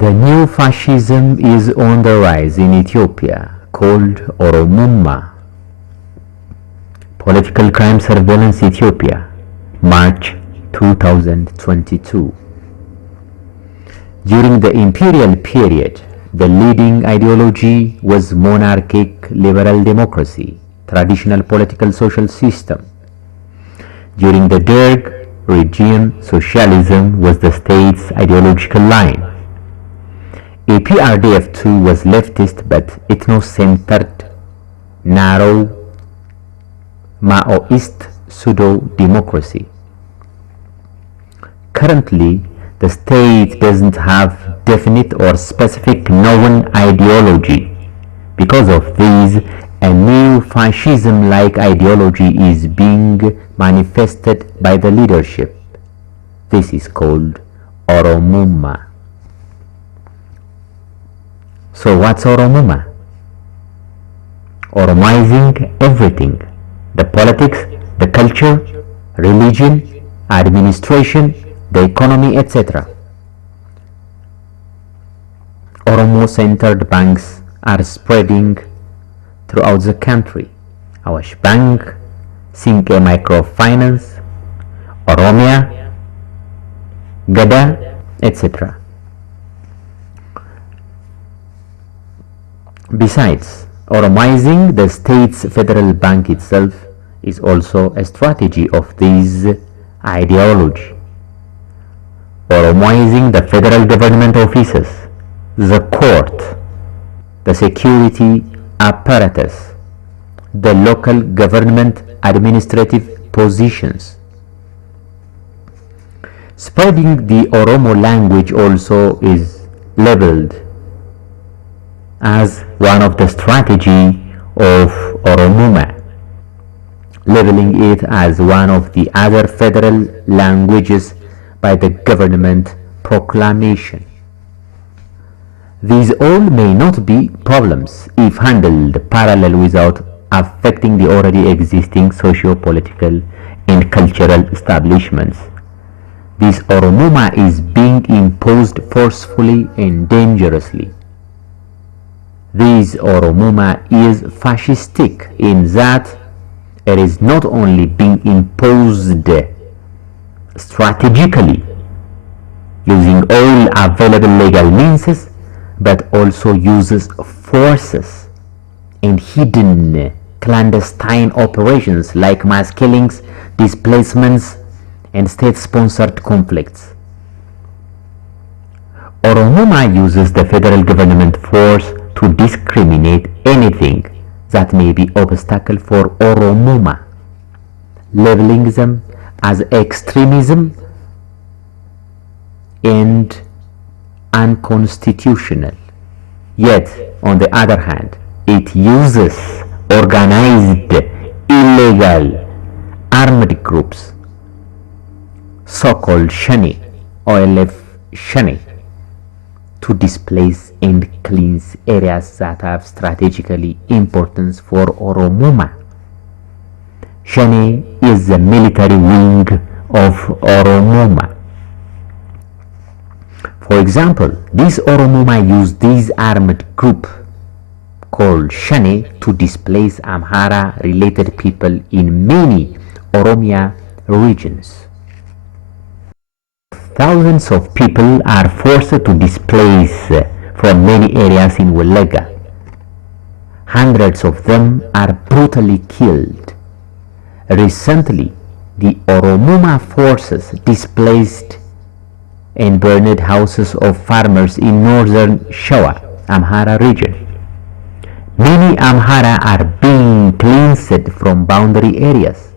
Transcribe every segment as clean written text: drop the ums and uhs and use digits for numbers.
The new fascism is on the rise in Ethiopia, called Oromuuma. Political Crime Surveillance Ethiopia, March 2022. During the imperial period, the leading ideology was monarchic liberal democracy, traditional political social system. During the Derg regime, socialism was the state's ideological line. APRDF too was leftist but ethno-centered, narrow, Maoist pseudo-democracy. Currently, the state doesn't have definite or specific known ideology. Because of this, a new fascism-like ideology is being manifested by the leadership. This is called Oromooma. So what's Oromooma? Oromoaizing everything. The politics, the culture, religion, administration, the economy, etc. Oromo-centered banks are spreading throughout the country. Awash Bank, Sinke Microfinance, Oromia, Gada, etc. Besides, Oromoaizing the state's federal bank itself is also a strategy of this ideology. Oromoaizing the federal government offices, the court, the security apparatus, the local government administrative positions. Spreading the Oromo language also is labeled as one of the strategy of Oromooma, labeling it as one of the other federal languages by the government proclamation. These all may not be problems if handled parallel without affecting the already existing socio-political and cultural establishments. This Oromooma is being imposed forcefully and dangerously. This Oromooma is fascistic in that it is not only being imposed strategically using all available legal means, but also uses forces and hidden clandestine operations like mass killings, displacements, and state-sponsored conflicts. Oromooma uses the federal government force to discriminate anything that may be obstacle for Oromooma, labeling them as extremism and unconstitutional. Yet, on the other hand, it uses organized, illegal, armed groups, so-called Shani, OLF Shani, to displace and cleanse areas that have strategically importance for Oromooma. Shani is the military wing of Oromooma. For example, this Oromooma used this armed group called Shani to displace Amhara-related people in many Oromia regions. Thousands of people are forced to displace from many areas in Walaga. Hundreds of them are brutally killed. Recently, the Oromooma forces displaced and burned houses of farmers in northern Shawa, Amhara region. Many Amhara are being cleansed from boundary areas.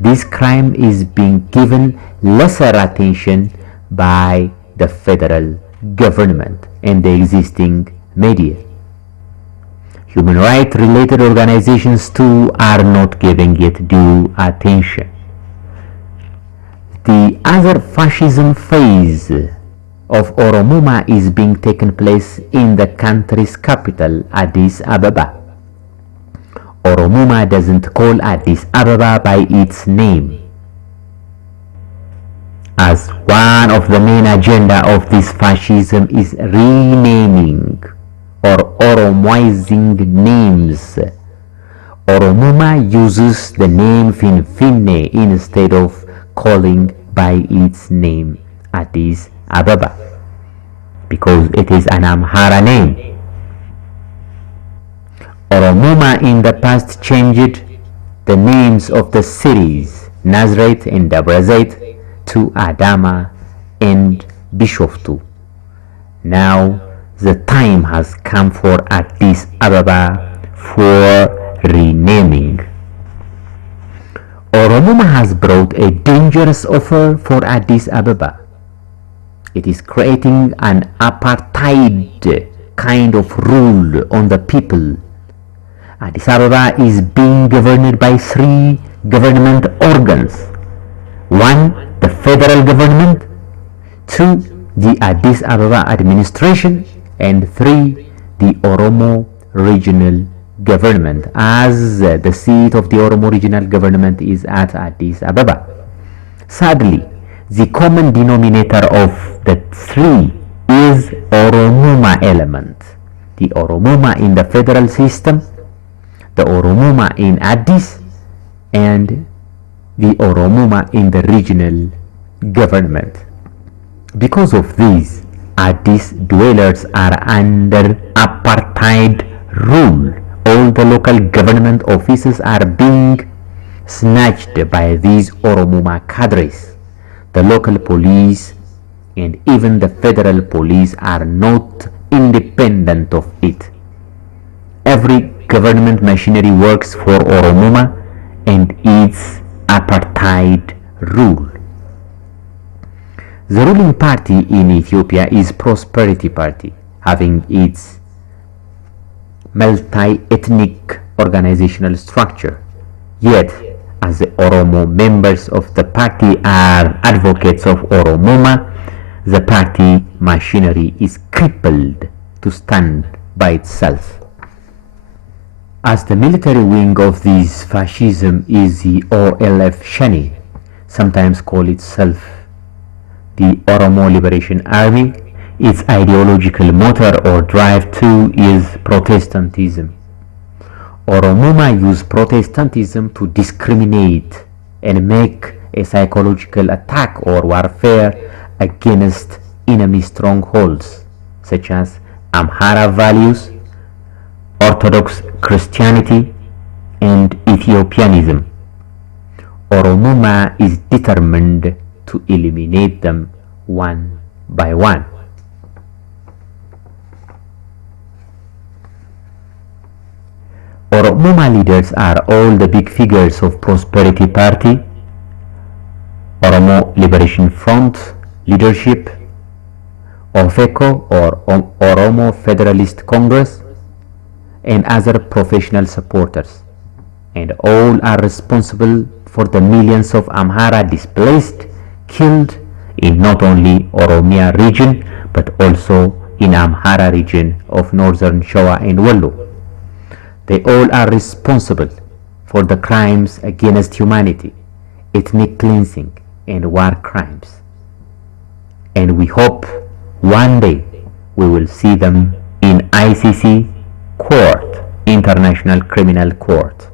This crime is being given lesser attention by the federal government and the existing media. Human rights related organizations too are not giving it due attention. The other fascism phase of Oromooma is being taken place in the country's capital, Addis Ababa. Oromooma doesn't call Addis Ababa by its name. as one of the main agenda of this fascism is renaming or Oromoaizing names. Oromuuma uses the name Finfinne instead of calling by its name Addis Ababa because it is an Amhara name. Oromuuma in the past changed the names of the cities Nazareth and Debre Zeit to Adama and Bishoftu. Now the time has come for Addis Ababa for renaming. Oromooma has brought a dangerous offer for Addis Ababa. It is creating an apartheid kind of rule on the people. Addis Ababa is being governed by 3 government organs. 1, the federal government, 2, the Addis Ababa administration, and 3, the Oromo regional government, as the seat of the Oromo regional government is at Addis Ababa. Sadly, the common denominator of the 3 is Oromooma element. The Oromooma in the federal system, the Oromooma in Addis, and the Oromooma in the regional government. Because of these, Addis dwellers are under apartheid rule. All the local government offices are being snatched by these Oromooma cadres. The local police and even the federal police are not independent of it. Every government machinery works for Oromooma and its apartheid rule. The ruling party in Ethiopia is Prosperity Party, having its multi-ethnic organizational structure. Yet, as the Oromo members of the party are advocates of Oromooma, the party machinery is crippled to stand by itself. As the military wing of this fascism is the OLF Shani, sometimes call itself the Oromo Liberation Army, its ideological motor or drive too is Protestantism. Oromooma use Protestantism to discriminate and make a psychological attack or warfare against enemy strongholds such as Amhara values, Orthodox Christianity, and Ethiopianism. Oromooma is determined to eliminate them one by one. Oromooma leaders are all the big figures of Prosperity Party, Oromo Liberation Front leadership, OFECO or Oromo Federalist Congress, and other professional supporters, and all are responsible for the millions of Amhara displaced, killed in not only Oromia region but also in Amhara region of northern Showa and Wallo. They all are responsible for the crimes against humanity, ethnic cleansing, and war crimes. And we hope one day we will see them in ICC court, International Criminal Court.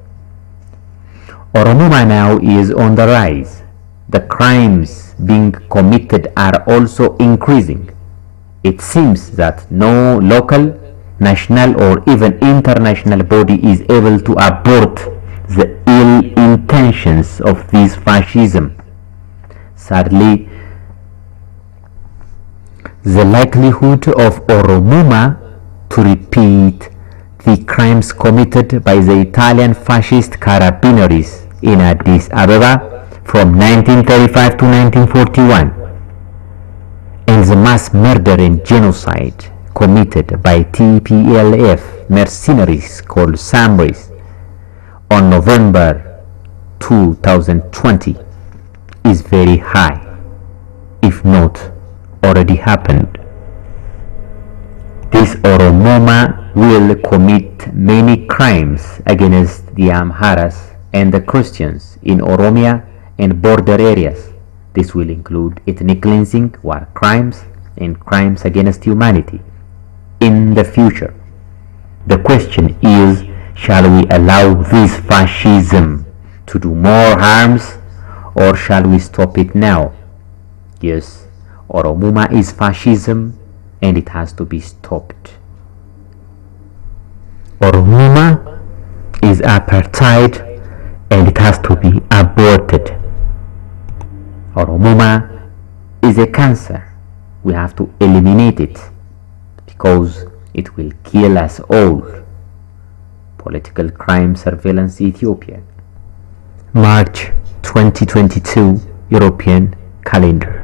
Oromooma now is on the rise. The crimes being committed are also increasing. It seems that no local, national or even international body is able to abort the ill intentions of this fascism. Sadly, the likelihood of Oromooma to repeat the crimes committed by the Italian fascist carabineries in Addis Ababa from 1935 to 1941 and the mass murder and genocide committed by TPLF mercenaries called Samris on November 2020 is very high, if not already happened. This Oromooma will commit many crimes against the Amharas and the Christians in Oromia and border areas. This will include ethnic cleansing, war crimes, and crimes against humanity in the future. The question is, shall we allow this fascism to do more harms, or shall we stop it now? Yes, Oromooma is fascism and it has to be stopped. Oromooma is apartheid and it has to be aborted. Oromooma is a cancer. We have to eliminate it because it will kill us all. Political crime surveillance Ethiopia. March 2022 European calendar.